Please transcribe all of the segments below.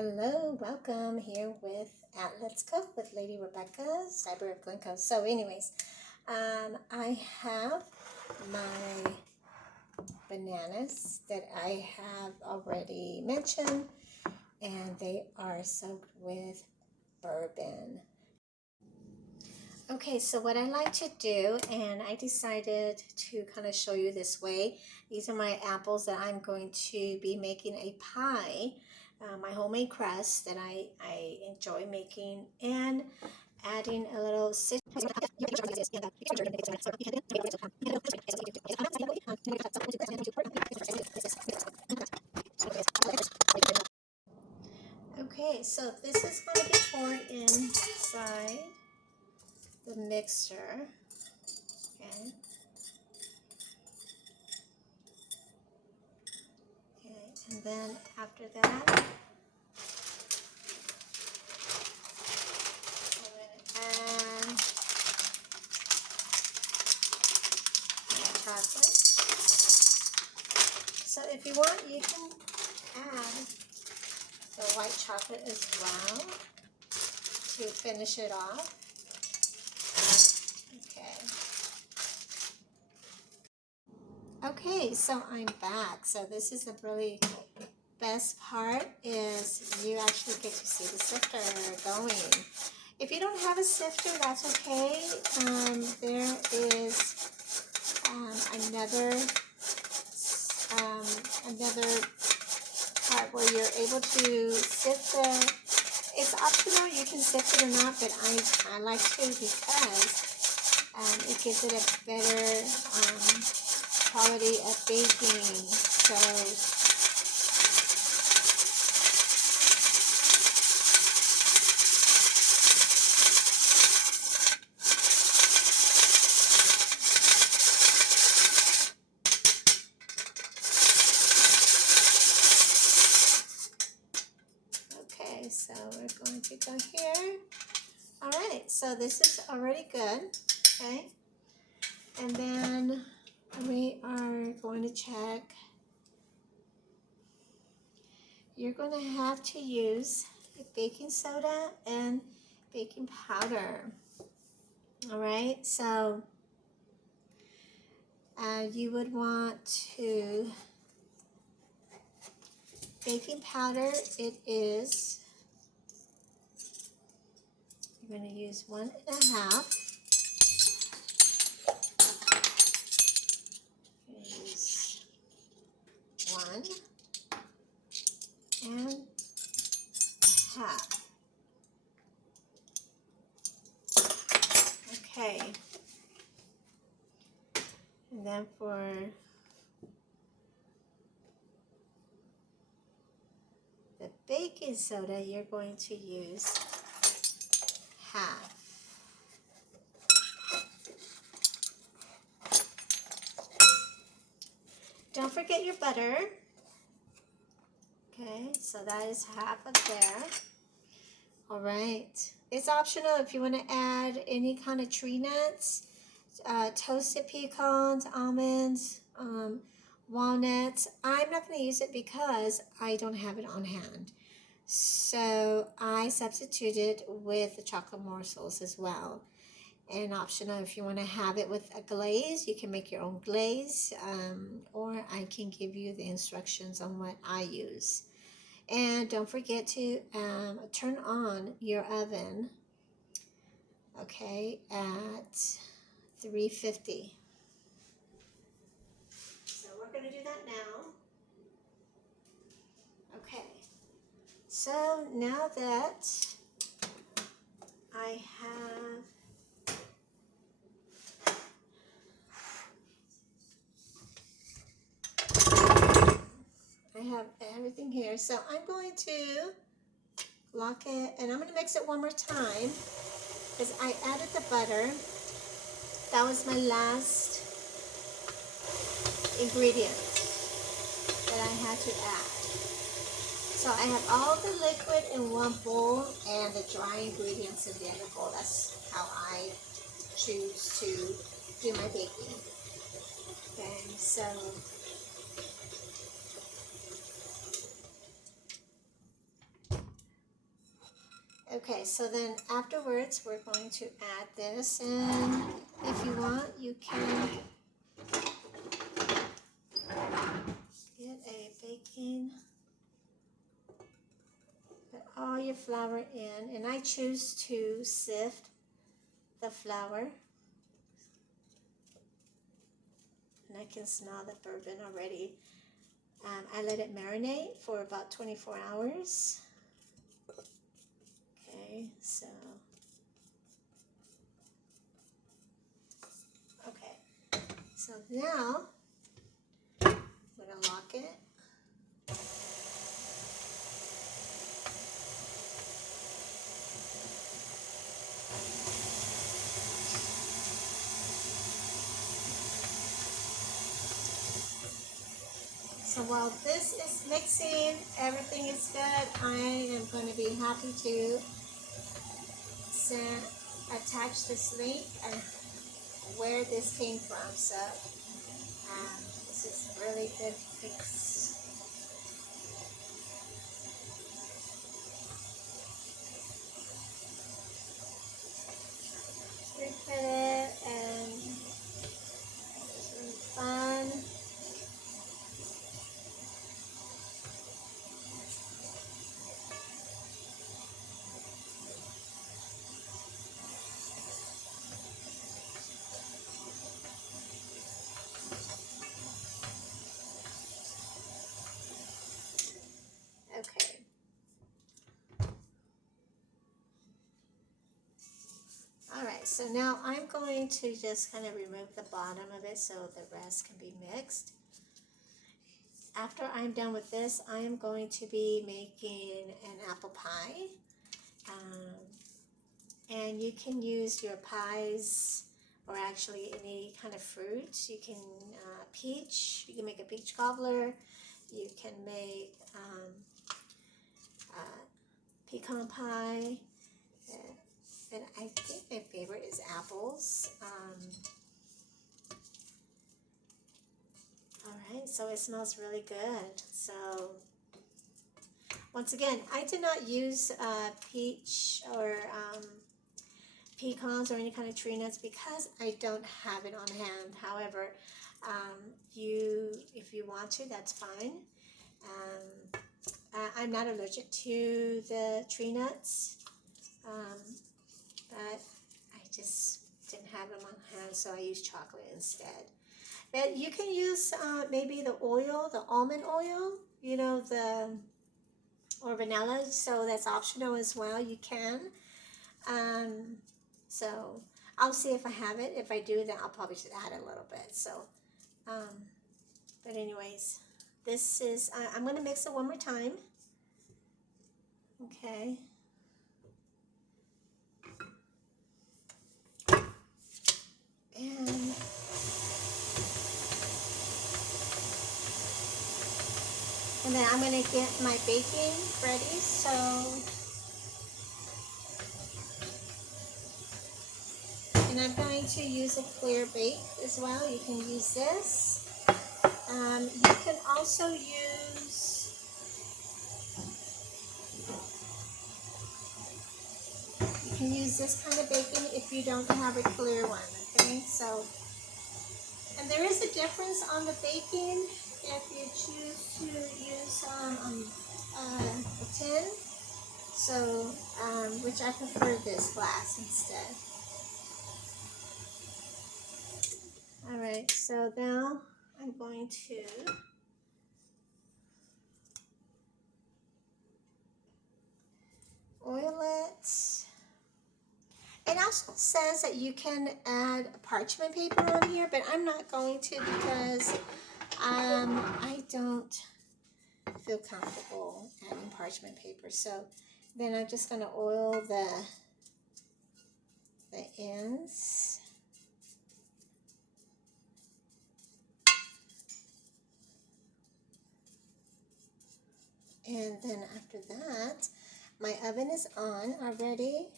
Hello, welcome here with Let's Cook with Lady Rebecca, Cyber of Glen Coast. So anyways, I have my bananas that I have already mentioned, and they are soaked with bourbon. Okay, so what I like to do, and I decided to kind of show you this way. These are my apples that I'm going to be making a pie, my homemade crust that I enjoy making, and adding a little Okay, so this is going to be poured inside the mixer. Okay. Okay, and then after that, I'm going to add chocolate. So if you want, you can add the white chocolate as well to finish it off. Okay, so I'm back. So this is the really best part is you actually get to see the sifter going. If you don't have a sifter, that's okay. There is another part where you're able to sift the. It's optional. You can sift it or not, but I like to because it gives it a better quality of baking. So. So we're going to go here. All right, so this is already good, okay? And then we are going to check. You're going to have to use baking soda and baking powder. All right, so you would want to, baking powder, it is, you're going to use 1.5. Use 1 and 1/2. Okay. And then for the baking soda, you're going to use 1/2. Don't forget your butter. Okay, so that is 1/2 of there. All right. It's optional if you want to add any kind of tree nuts, toasted pecans, almonds, walnuts. I'm not going to use it because I don't have it on hand. So I substituted with the chocolate morsels as well. And optional if you want to have it with a glaze, you can make your own glaze, or I can give you the instructions on what I use. And don't forget to turn on your oven, okay, at 350. So we're going to do that now. Okay, so now that I have everything here, so I'm going to lock it, and I'm going to mix it one more time because I added the butter. That was my last ingredient that I had to add. So I have all the liquid in one bowl and the dry ingredients in the other bowl. That's how I choose to do my baking. Okay, so Okay, so then afterwards we're going to add this, and if you want, you can get a baking, put all your flour in, and I choose to sift the flour, and I can smell the bourbon already. I let it marinate for about 24 hours. Okay, so now I'm going to lock it. So while this is mixing, everything is good, I am going to be happy to attach this link and where this came from. So this is really good fix. Put it, and it's really fun. Okay. Alright, so now I'm going to just kind of remove the bottom of it so the rest can be mixed. After I'm done with this, I am going to be making an apple pie. And you can use your pies or actually any kind of fruit. You can peach, you can make a peach cobbler. You can make pecan pie. And I think my favorite is apples. Alright, so it smells really good. So once again, I did not use peach or pecans or any kind of tree nuts because I don't have it on hand. However, if you want to, that's fine. I'm not allergic to the tree nuts, but I just didn't have them on hand, so I used chocolate instead. But you can use maybe the oil, the almond oil, you know, or vanilla, so that's optional as well. You can. So I'll see if I have it. If I do, then I'll probably just add a little bit. So, but anyways, this is, I'm going to mix it one more time. Okay. And then I'm going to get my baking ready. So and I'm going to use a clear bake as well. You can use this. You can also use this kind of baking if you don't have a clear one. Okay, so and there is a difference on the baking if you choose to use a tin. So which I prefer this glass instead. Alright, so now I'm going to oil it. It also says that you can add parchment paper on here, but I'm not going to because I don't feel comfortable adding parchment paper. So then I'm just going to oil the ends. And then after that, my oven is on already.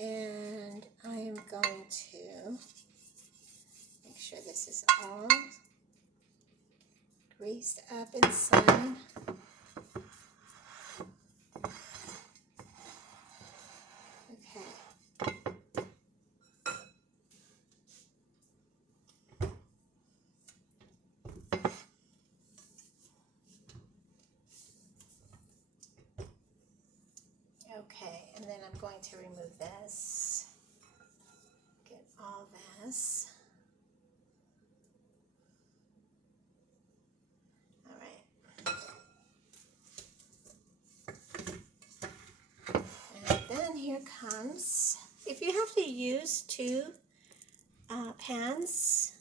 And I am going to make sure this is all greased up inside. Okay, and then I'm going to remove this. Get all this. All right. And then here comes, if you have to use two pans,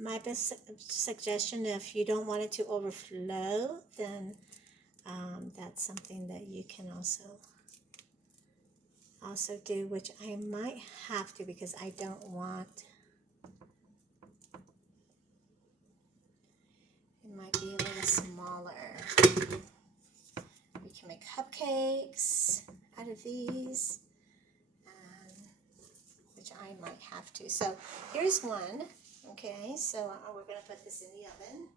my best suggestion, if you don't want it to overflow, then that's something that you can also do, which I might have to because I don't want, it might be a little smaller. We can make cupcakes out of these, which I might have to. So here's one. Okay, so we're going to put this in the oven.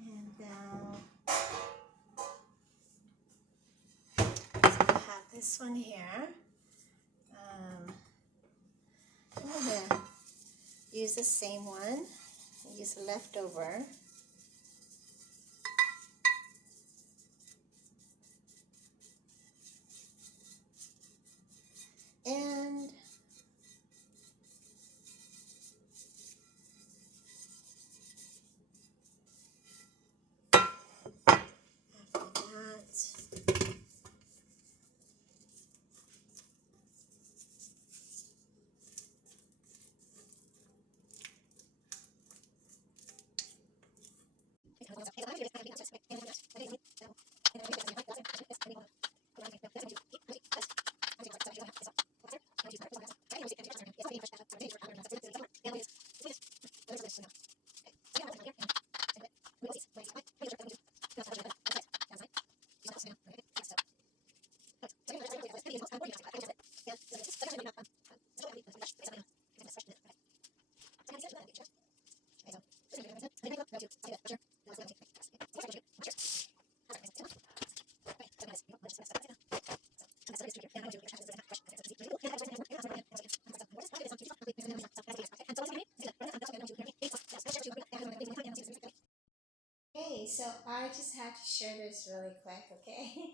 And so I have this one here. I'm going to use the same one. Use a leftover. And after that, okay, so I just had to share this really quick, okay?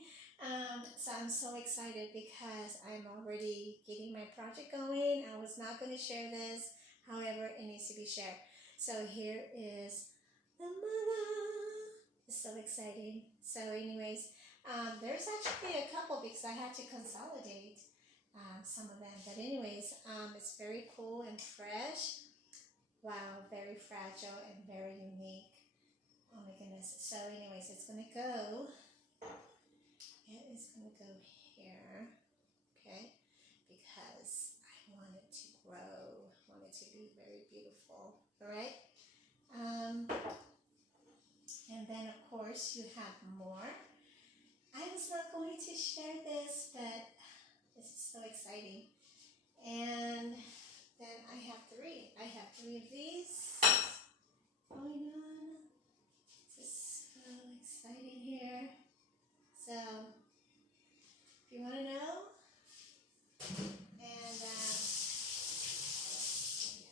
So I'm so excited because I'm already getting my project going. I was not going to share this, however, it needs to be shared. So here is the mother. It's so exciting. So anyways, there's actually a couple because I had to consolidate some of them. But anyways, it's very cool and fresh. Wow, very fragile and very unique. Oh my goodness. So anyways, it is going to go here, okay, because I want it to grow, I want it to be very beautiful, all right? And then of course you have more. I was not going to share this, but this is so exciting. And then I have three of these going on. This is so exciting here. So if you want to know, and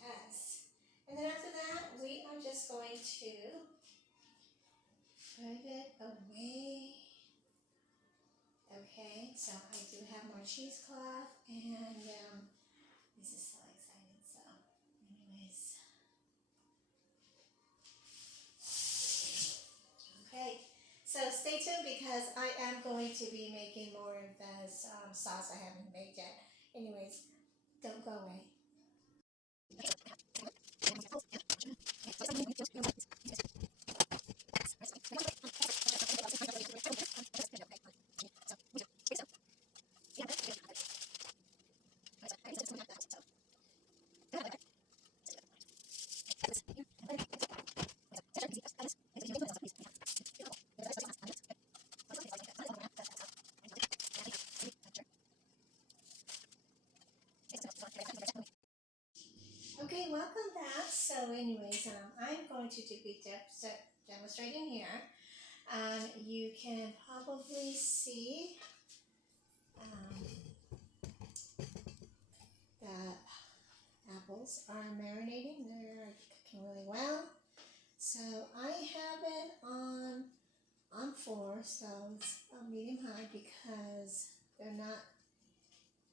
yes. And then after that, we are just going to put it away. Okay, so I do have more cheesecloth, and this is so exciting. So, anyways, okay. So stay tuned because I am going to be making more of this sauce I haven't made yet. Anyways, don't go away. Okay, welcome back. So anyways, I'm going to be demonstrating here. You can probably see the apple vegetables are marinating. They're cooking really well. So I have it on 4, so it's medium high because they're not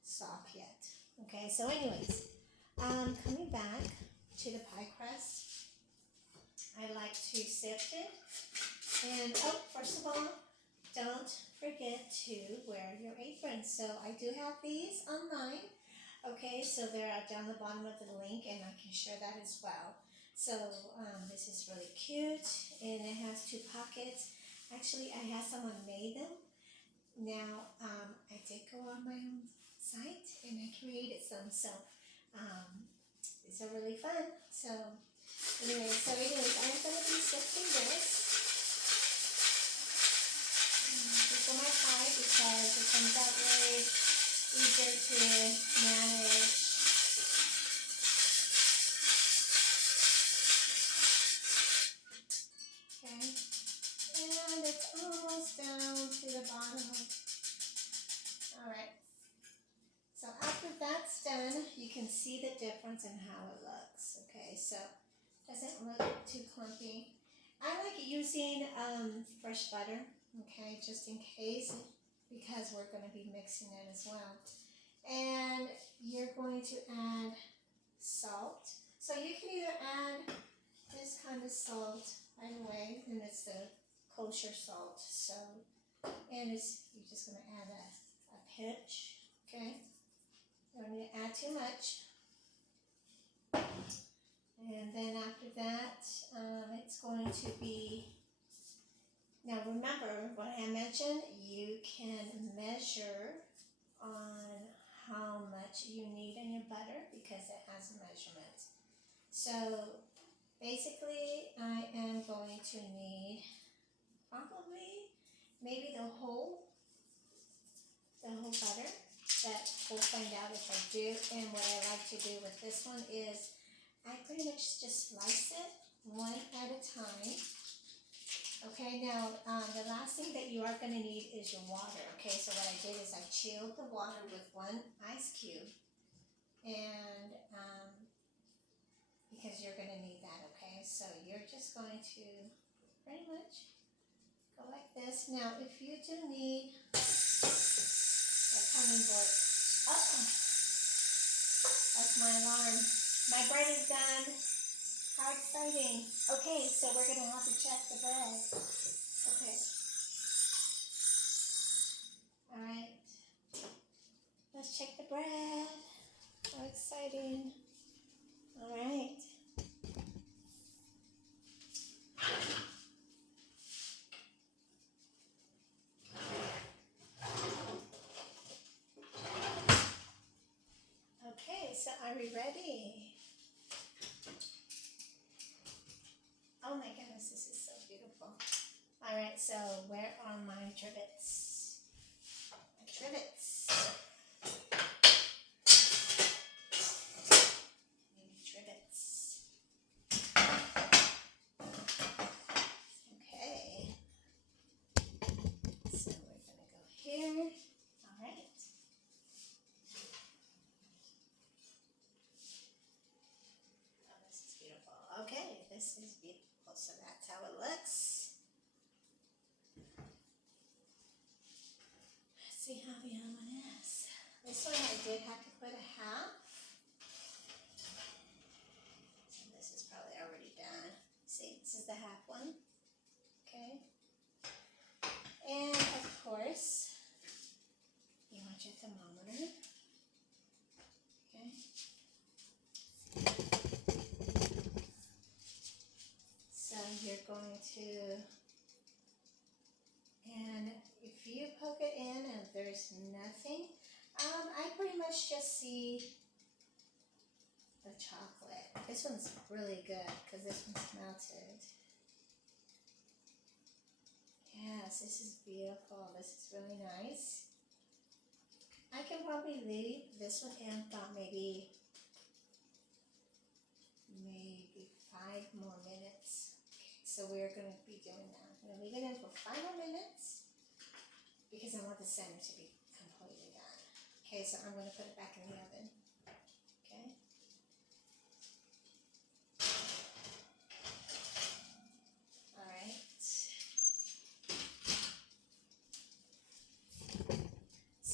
soft yet. Okay, so anyways, coming back to the pie crust, I like to sift it. And first of all, don't forget to wear your apron. So I do have these online. Okay, so they're down the bottom of the link, and I can share that as well. So this is really cute, and it has 2 pockets. Actually, I had someone made them. Now, I did go on my own site, and I created some. So these are really fun. So anyways, I'm going to be sifting this for my pie because it comes out really easier to manage. Okay, and it's almost down to the bottom. Alright, so after that's done, you can see the difference in how it looks. Okay, so it doesn't look too clumpy. I like using fresh butter, okay, just in case, because we're going to be mixing it as well. And you're going to add salt. So you can either add this kind of salt right away, and it's the kosher salt. So, and you're just going to add a pinch, okay? You don't need to add too much. And then after that, it's going to be, now remember what I mentioned, you can measure on how much you need in your butter because it has a measurement. So basically I am going to need probably maybe the whole butter, but we'll find out if I do. And what I like to do with this one is I pretty much just slice it one at a time. Okay, now the last thing that you are going to need is your water. Okay, so what I did is I chilled the water with 1 ice cube, and because you're going to need that. Okay, so you're just going to pretty much go like this. Now, if you do need a cutting board, that's my alarm. My bread is done. How exciting. Okay, so we're going to have to check the bread. Okay. All right. Let's check the bread. How exciting. All right. Okay, so are we ready? Oh my goodness, this is so beautiful. All right, so where are my trivets? My trivets. Maybe trivets. Okay. So we're going to go here. All right. Oh, this is beautiful. Okay, this is beautiful. So that's how it looks. Let's see how the other one is. This one I did have to put a half. So this is probably already done. See, this is the half one. Okay. And of course, you want your thermometer. Okay. So you're going to, and if you poke it in and there's nothing, I pretty much just see the chocolate. This one's really good because this one's melted. Yes, this is beautiful. This is really nice. I can probably leave this one in about maybe 5 more minutes. Okay, so we're going to be doing that. I'm going to leave it in for 5 more minutes because I want the center to be completely done. Okay, so I'm going to put it back in the oven. Okay.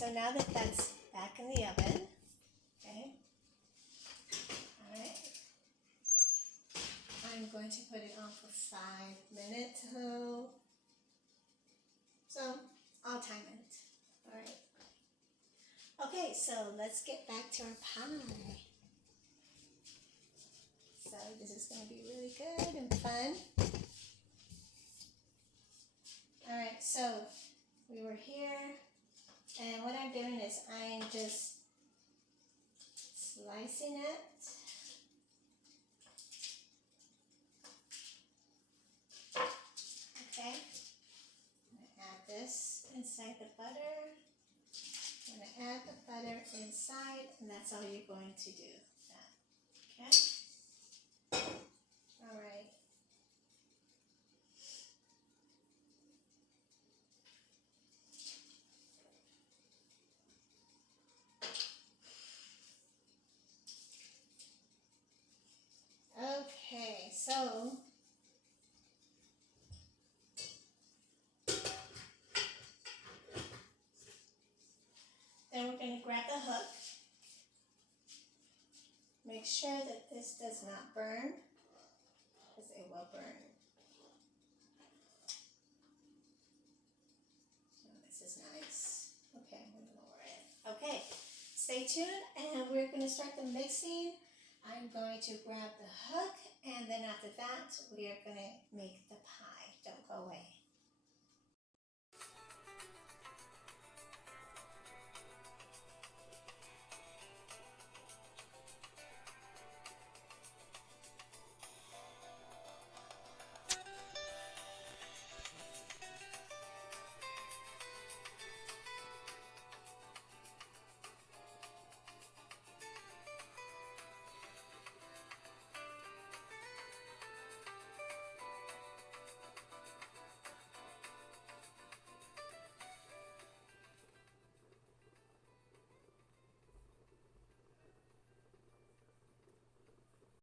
so now that that's back in the oven, okay, all right, I'm going to put it on for 5 minutes. So I'll time it. All right. Okay, so let's get back to our pie. So this is going to be really good and fun. All right, so we were here, and what I'm doing is I'm just slicing it. Okay, I'm going to add this inside the butter. I'm going to add the butter inside, and that's all you're going to do. Okay? All right. Okay, so then we're going to grab the hook. Make sure that this does not burn, because it will burn. Oh, this is nice. Okay, I'm going to lower it. Okay, stay tuned, and we're going to start the mixing. I'm going to grab the hook, and then after that, we are going to make the pie. Don't go away.